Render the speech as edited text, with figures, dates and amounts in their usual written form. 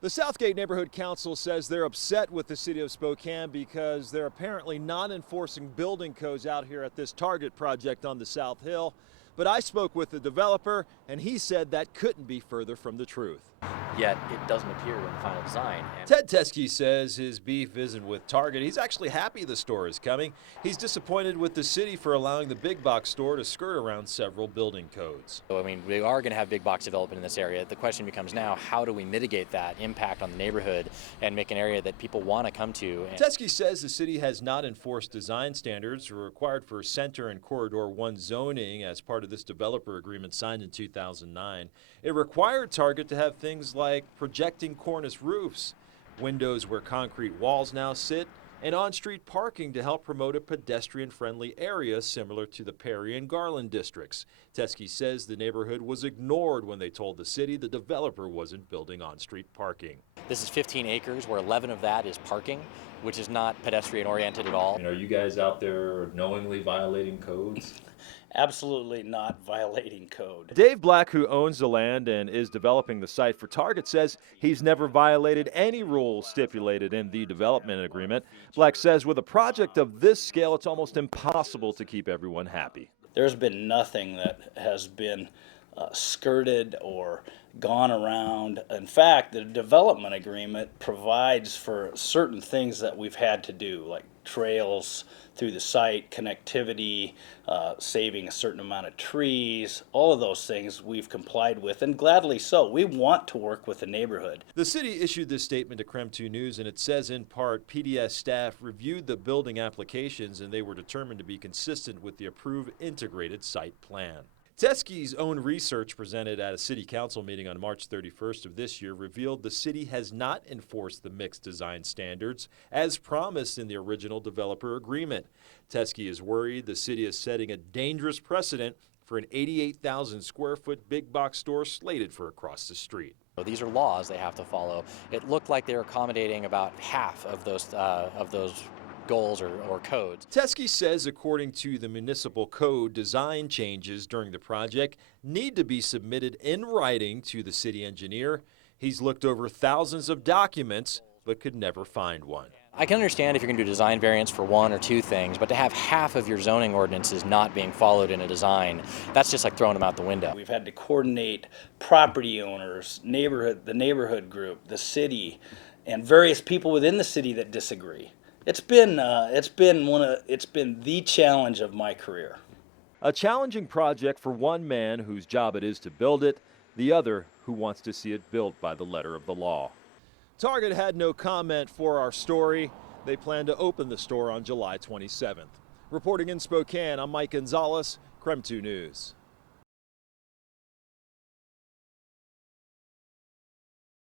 The Southgate Neighborhood Council says they're upset with the city of Spokane because they're apparently not enforcing building codes out here at this Target project on the South Hill. But I spoke with the developer and he said that couldn't be further from the truth. Yet it doesn't appear in the final design. Ted Teske says his beef isn't with Target. He's actually happy the store is coming. He's disappointed with the city for allowing the big box store to skirt around several building codes. So, I mean, we are going to have big box development in this area. The question becomes now, how do we mitigate that impact on the neighborhood and make an area that people want to come to? Teske says the city has not enforced design standards required for Center and Corridor 1 zoning as part of this developer agreement signed in 2009. It required Target to have things like projecting cornice roofs, windows where concrete walls now sit, and on-street parking to help promote a pedestrian-friendly area similar to the Perry and Garland districts. Teske says the neighborhood was ignored when they told the city the developer wasn't building on-street parking. This is 15 acres where 11 of that is parking, which is not pedestrian-oriented at all. And are you guys out there knowingly violating codes? Absolutely not violating code. Dave Black, who owns the land and is developing the site for Target, says he's never violated any rules stipulated in the development agreement. Black says with a project of this scale, it's almost impossible to keep everyone happy. There's been nothing that has been skirted or gone around. In fact, the development agreement provides for certain things that we've had to do, like trails through the site, connectivity, saving a certain amount of trees. All of those things we've complied with, and gladly so. We want to work with the neighborhood. The city issued this statement to KREM 2 News, and it says in part, PDS staff reviewed the building applications and they were determined to be consistent with the approved integrated site plan. Teske's own research presented at a city council meeting on March 31st of this year revealed the city has not enforced the mixed design standards as promised in the original developer agreement. Teske is worried the city is setting a dangerous precedent for an 88,000 square foot big box store slated for across the street. These are laws they have to follow. It looked like they were accommodating about half of those goals or codes. Teske says according to the municipal code, design changes during the project need to be submitted in writing to the city engineer. He's looked over thousands of documents but could never find one. I can understand if you're going to do design variance for one or two things, but to have half of your zoning ordinances not being followed in a design, that's just like throwing them out the window. We've had to coordinate property owners, the neighborhood group, the city, and various people within the city that disagree. It's been the challenge of my career. A challenging project for one man whose job it is to build it, the other who wants to see it built by the letter of the law. Target had no comment for our story. They plan to open the store on July 27th. Reporting in Spokane, I'm Mike Gonzalez, KREM 2 News.